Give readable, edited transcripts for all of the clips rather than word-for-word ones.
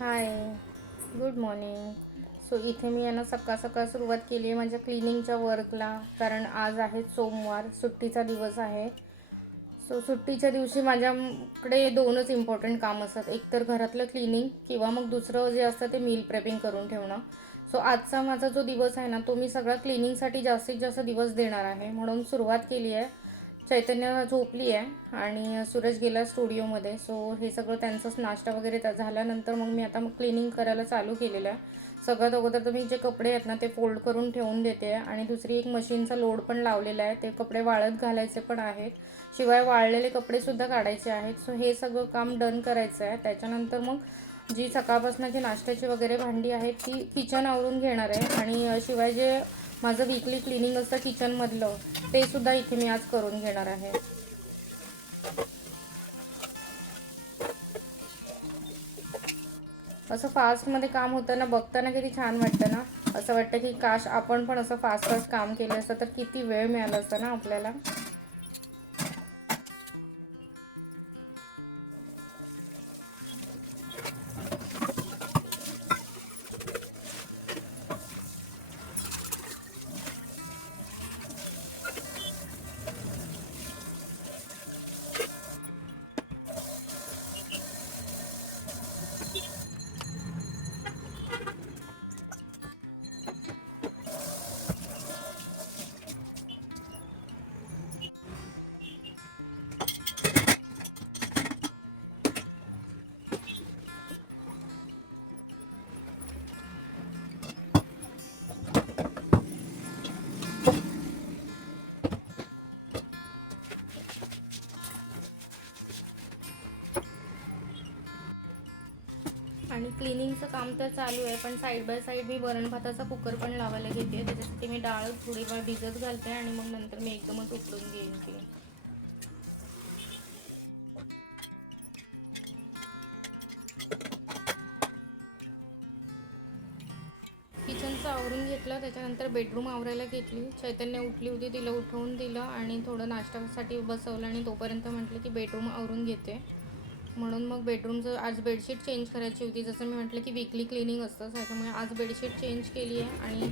हाय, good morning. So इथे मी यांना सकाळ सकाळ सुरुवात केली आहे माझ्या क्लिनिंगच्या वर्कला, कारण आज आहे सोमवार, सुट्टीचा दिवस आहे. सो सुट्टीच्या दिवशी माझ्याकडे दोनच इम्पॉर्टंट काम असतात, एक तर घरातलं क्लिनिंग किंवा मग दुसरं जे असतं ते मील प्रेपिंग करून ठेवणं. सो आजचा माझा जो दिवस आहे ना, तो मी सगळा क्लिनिंगसाठी जास्तीत जास्त दिवस देणार आहे, म्हणून सुरुवात केली आहे. चैतन्य झोपली आहे आणि सूरज गेला स्टुडिओमध्ये. सो हे सगळं त्यांचंच नाश्ता वगैरे झाल्यानंतर मग क्लिनिंग करायला चालू केलेलं आहे. सगळ्यात अगोदर तर मी जे कपडे आहेत ना ते फोल्ड करून ठेवून देते आणि दुसरी एक मशीनचा लोड पण लावलेला आहे, ते कपडे वाळत घालायचे पण आहेत, शिवाय वाळलेले कपडेसुद्धा काढायचे आहेत. सो हे सगळं काम डन करायचं आहे. त्याच्यानंतर मग जी सकाळपासूनची नाश्त्याची वगैरे भांडी आहेत ती किचन आवरून घेणार आहे आणि शिवाय जे माझं वीकली क्लिनिंग असतं किचनमधलं ते सुद्धा इथे मी आज करून घेणार आहे. असं फास्टमध्ये काम होतं ना, बघताना किती छान वाटतं ना. असं वाटतं की काश आपण पण असं फास्ट फास्ट काम केलं असतं तर किती वेळ मिळाला असता ना आपल्याला. आणि क्लिनिंगचं काम तर चालू आहे, पण साईड बाय साईड मी वरण भाताचा कुकर पण लावायला घेते. त्याच्यासाठी मी डाळ थोडी वेळ भिजत घालते आणि मग नंतर मी एकदमच उकळून घेईन ती. किचनचं आवरून घेतलं, त्याच्यानंतर बेडरूम आवरायला घेतली. चैतन्य उठली होती, तिला उठवून दिलं आणि थोडं नाश्त्यासाठी बसवलं आणि तोपर्यंत म्हटलं की बेडरूम आवरून घेते. म्हणून मग बेडरूमचं आज बेडशीट चेंज करायची होती. जसं मी म्हटलं की वीकली क्लिनिंग असतं, त्याच्यामुळे आज बेडशीट चेंज केली आहे आणि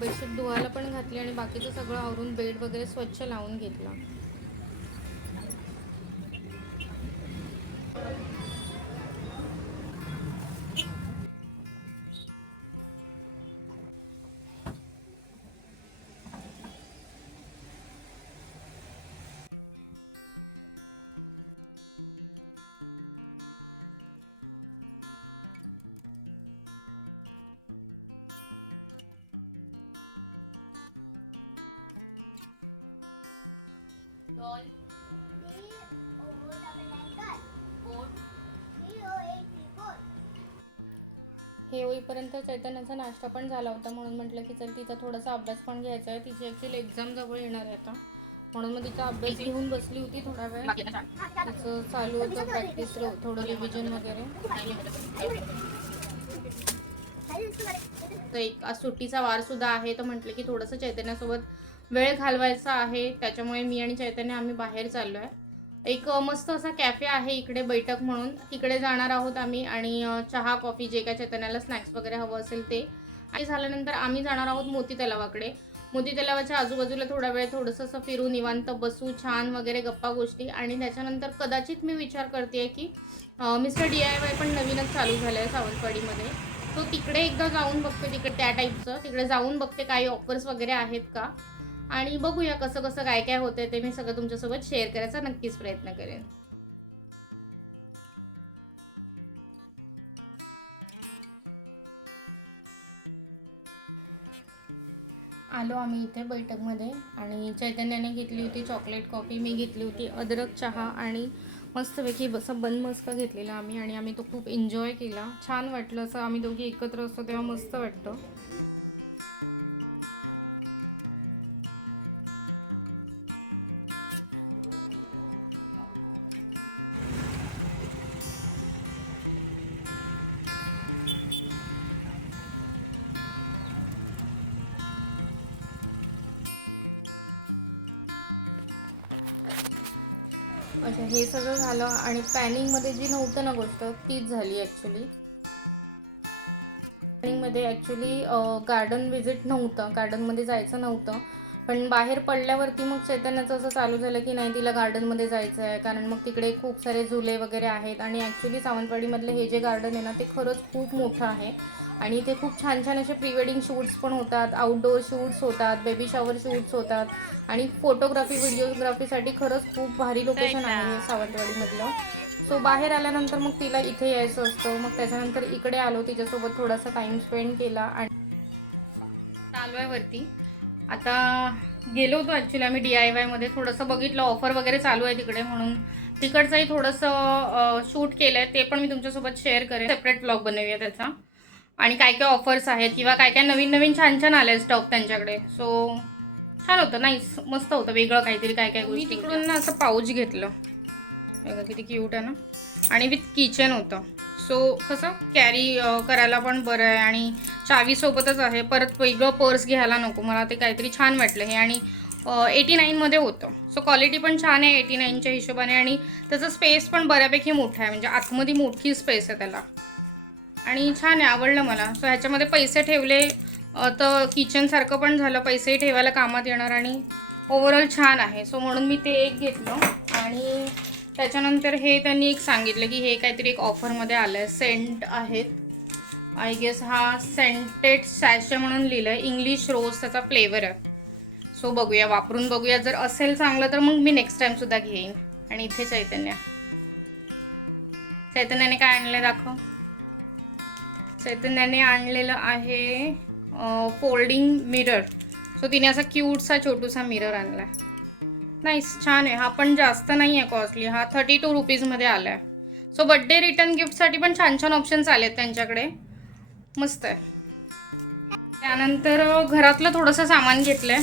बेडशीट धुवायला पण घातली आणि बाकीचं सगळं आवरून बेड वगैरे स्वच्छ लावून घेतला. हे होईपर्यंत चैतन्याचा नाश्ता पण झाला होता, म्हणून म्हटलं की चल तिचा थोडासा अभ्यास पण घ्यायचा आहे. तिची ॲक्च्युली एक्झाम जवळ येणार आहे आता, म्हणून मग तिचा अभ्यास घेऊन बसली होती थोडा वेळ. तिचं चालू होतं प्रॅक्टिस, थोडं रिव्हिजन वगैरे. तर एक आज सुट्टीचा वार सुद्धा आहे, तर म्हटलं की थोडंसं चैतन्यासोबत वेळ घालवायचा आहे. त्याच्यामुळे मी आणि चैतन्य आम्ही बाहेर चाललो आहे. एक मस्त असा कॅफे आहे इकडे, बैठक म्हणून, तिकडे जाणार आहोत आम्ही आणि चहा कॉफी जे काय चैतन्याला स्नॅक्स वगैरे हवं असेल ते. आणि झाल्यानंतर आम्ही जाणार आहोत मोती तलावाकडे. मोती तलावाच्या आजूबाजूला थोडा वेळ थोडंसं असं फिरू, निवांत बसू, छान वगैरे गप्पा गोष्टी. आणि त्याच्यानंतर कदाचित मी विचार करते की मिस्टर DIY पण नवीनच चालू झालं आहे सावंतवाडीमध्ये, तो तिकडे एकदा जाऊन बघते, तिकडे त्या टाईपचं तिकडे जाऊन बघते काही ऑफर्स वगैरे आहेत का, आणि बघूया कसं कसं काय काय होतंय. ते मी सगळं तुमच्यासोबत शेअर करायचा नक्कीच प्रयत्न करेन. आलो आम्ही इथे बैठकमध्ये आणि चैतन्याने घेतली होती चॉकलेट कॉफी, मी घेतली होती अद्रक चहा आणि मस्तपैकी असं बन मस्का घेतलेला आम्ही, आणि आम्ही तो खूप एन्जॉय केला. छान वाटलं, असं आम्ही दोघी एकत्र असतो तेव्हा मस्त वाटतं. अच्छा, हे सगळं झालं आणि पॅनिंगमध्ये जी नव्हतं ना गोष्ट तीच झाली ॲक्च्युली. मध्ये ॲक्च्युली गार्डन व्हिजिट नव्हतं, गार्डनमध्ये जायचं नव्हतं. पण बाहेर पडल्यावरती मग चैतन्याचं असं चालू झालं की नाही तिला गार्डनमध्ये जायचं आहे, कारण मग तिकडे खूप सारे झुले वगैरे आहेत. आणि ॲक्च्युली सावंतवाडीमधलं हे जे गार्डन आहे ना ते खरंच खूप मोठं आहे. आणि इथे खूप छान छान असे प्री वेडिंग शूट्स पण होतात, आउटडोअर शूट्स होतात, बेबी शॉवर शूट्स होतात. आणि फोटोग्राफी व्हिडिओग्राफीसाठी खरंच खूप भारी लोकेशन आहे हे सावंतवाडीमधलं. सो बाहेर आल्यानंतर मग तिला इथे यायचं असतं. मग त्याच्यानंतर इकडे आलो, तिच्यासोबत थोडासा टाईम स्पेंड केला आणि चालू आहे वरती. आता गेलो होतो ॲक्च्युली आम्ही DIYमध्ये, थोडंसं बघितलं ऑफर वगैरे चालू आहे तिकडे, म्हणून तिकडचंही थोडंसं शूट केलं आहे. ते पण मी तुमच्यासोबत शेअर करेन, सेपरेट ब्लॉग बनवूया त्याचा. आणि काय काय ऑफर्स आहेत किंवा काय काय नवीन नवीन छान छान आलं आहे स्टॉक त्यांच्याकडे. सो छान होतं, नाईस, मस्त होतं, वेगळं काहीतरी काय काय गोष्टी. मी तिकडून ना असं पाऊच घेतलं, बघा किती क्यूट आहे ना, आणि विथ किचन होतं. सो कसं कॅरी करायला पण बरं आहे आणि चावीसोबतच आहे. परत वेगळं पर्स घ्यायला नको, मला ते काहीतरी छान वाटलं हे. आणि 89मध्ये होतं. सो क्वालिटी पण छान आहे 89च्या हिशोबाने. आणि त्याचं स्पेस पण बऱ्यापैकी मोठा आहे, म्हणजे आतमध्ये मोठी स्पेस आहे त्याला. आणि छान आहे, आवडलं मला. सो ह्याच्यामध्ये पैसे ठेवले तर किचनसारखं पण झालं, पैसेही ठेवायला कामात येणार आणि ओव्हरऑल छान आहे. सो म्हणून मी ते एक घेतलं. आणि त्याच्यानंतर हे त्यांनी एक सांगितलं की हे काहीतरी एक ऑफरमध्ये आलं आहे, सेंट आहेत आय गेस. हा सेंटेड सॅशे म्हणून लिहिलं आहे, इंग्लिश रोज त्याचा फ्लेवर आहे. सो बघूया, वापरून बघूया, जर असेल चांगलं तर मग मी नेक्स्ट टाईमसुद्धा घेईन. आणि इथे चैतन्याने काय आणलं दाखव. चैतन्याने आणलेलं आहे फोल्डिंग मिरर. सो तिने असा क्यूटसा छोटूसा मिरर आणला आहे. नाईस, छान आहे. हा पण जास्त नाही आहे कॉस्टली, हा 32 रुपीजमध्ये आला आहे. सो बड्डे रिटर्न गिफ्टसाठी पण छान छान ऑप्शन्स आले आहेत त्यांच्याकडे, मस्त आहे. त्यानंतर घरातलं थोडंसं सामान घेतलं आहे.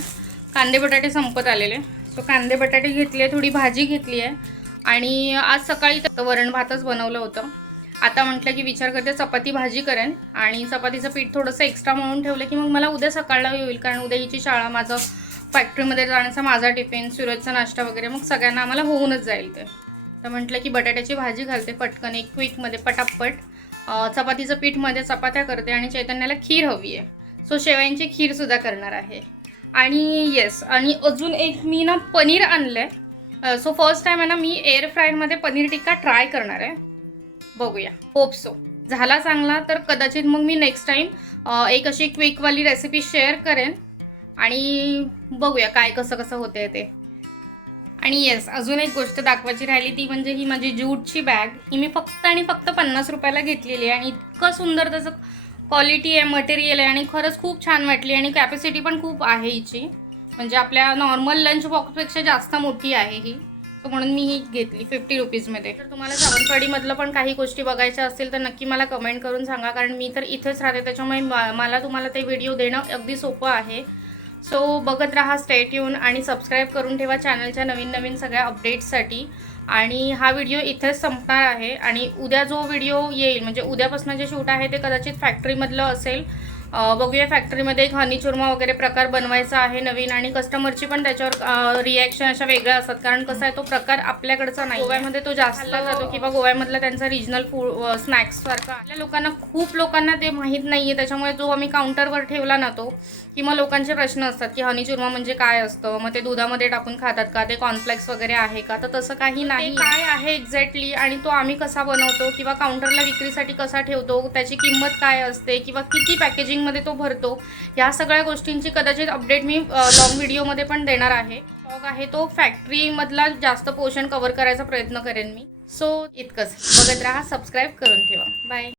कांदे बटाटे संपत आलेले, सो कांदे बटाटे घेतले, थोडी भाजी घेतली आहे. आणि आज सकाळी तर वरण भातच बनवलं होतं. आता म्हटलं की विचार करते चपाती भाजी करेन. आणि चपातीचं पीठ थोडंसं एक्स्ट्रा म्हणून ठेवलं की मग मला उद्या सकाळला होईल, कारण उद्या हिची शाळा, माझं फॅक्टरीमध्ये जाण्याचा माझा टिफिन, सूरजचा नाश्ता वगैरे, मग सगळ्यांना आम्हाला होऊनच जाईल ते. तर म्हटलं की बटाट्याची भाजी घालते पटकन, एक क्विकमध्ये पटापट. चपातीचं पीठमध्ये चपात्या करते. आणि चैतन्याला खीर हवी आहे, सो शेवयांची खीरसुद्धा करणार आहे. आणि येस, आणि अजून एक मी ना पनीर आणलं आहे. सो फर्स्ट टाईम आहे ना मी एअर फ्रायरमध्ये पनीर टिक्का ट्राय करणार आहे. बघूया, होप सो झाला चांगला तर कदाचित मग मी नेक्स्ट टाईम एक अशी क्विकवाली रेसिपी शेअर करेन. आणि बघूया काय कसं कसं होते ते. आणि येस, अजून एक गोष्ट दाखवायची राहिली, ती म्हणजे ही माझी ज्यूटची बॅग. ही मी फक्त आणि फक्त 50 रुपयाला घेतलेली आहे. आणि इतकं सुंदर त्याचं क्वालिटी आहे, मटेरियल आहे, आणि खरंच खूप छान वाटली. आणि कॅपॅसिटी पण खूप आहे हिची, म्हणजे आपल्या नॉर्मल लंच बॉक्सपेक्षा जास्त मोठी आहे ही. सो म्हणून मी ही घेतली 50 रुपीजमध्ये. तर तुम्हाला सावंतवाडीमधलं पण काही गोष्टी बघायच्या असतील तर नक्की मला कमेंट करून सांगा, कारण मी तर इथेच राहते, त्याच्यामुळे मला तुम्हाला ते व्हिडिओ देणं अगदी सोपं आहे. सो बघत राहा, स्टे ट्यून, आणि सबस्क्राईब करून ठेवा चॅनलच्या नवीन नवीन सगळ्या अपडेट्ससाठी. आणि हा व्हिडिओ इथेच संपणार आहे. आणि उद्या जो व्हिडिओ येईल, म्हणजे उद्यापासून जे शूट आहे ते कदाचित फॅक्टरीमधलं असेल. बघूया, फॅक्टरीमध्ये एक हनी चुरमा वगैरे प्रकार बनवायचा आहे नवीन. आणि कस्टमरची पण त्याच्यावर रिॲक्शन अशा वेगळ्या असतात, कारण कसं आहे तो प्रकार आपल्याकडचा नाही, गोव्यामध्ये तो जास्त जातो, किंवा गोव्यामधला त्यांचा रिजनल फूड स्नॅक्ससारखा. आपल्या लोकांना, खूप लोकांना ते माहीत नाही आहे. त्याच्यामुळे जो आम्ही काउंटरवर ठेवला ना तो, की मग लोकांचे प्रश्न असतात की हनी चुरमा म्हणजे काय असतं, मग ते दुधामध्ये टाकून खातात का, ते कॉर्नफ्लेक्स वगैरे आहे का. तर तसं काही नाही, काय आहे एक्झॅक्टली, आणि तो आम्ही कसा बनवतो किंवा काउंटरला विक्रीसाठी कसा ठेवतो, त्याची किंमत काय असते, किंवा किती पॅकेजिंगमध्ये तो भरतो, ह्या सगळ्या गोष्टींची कदाचित अपडेट मी लॉंग व्हिडिओमध्ये पण देणार आहे. ब्लॉग आहे तो फॅक्टरीमधला जास्त पोर्शन कव्हर करायचा प्रयत्न करेन मी. सो इतकंच, बघत राहा, सबस्क्राईब करून ठेवा. बाय.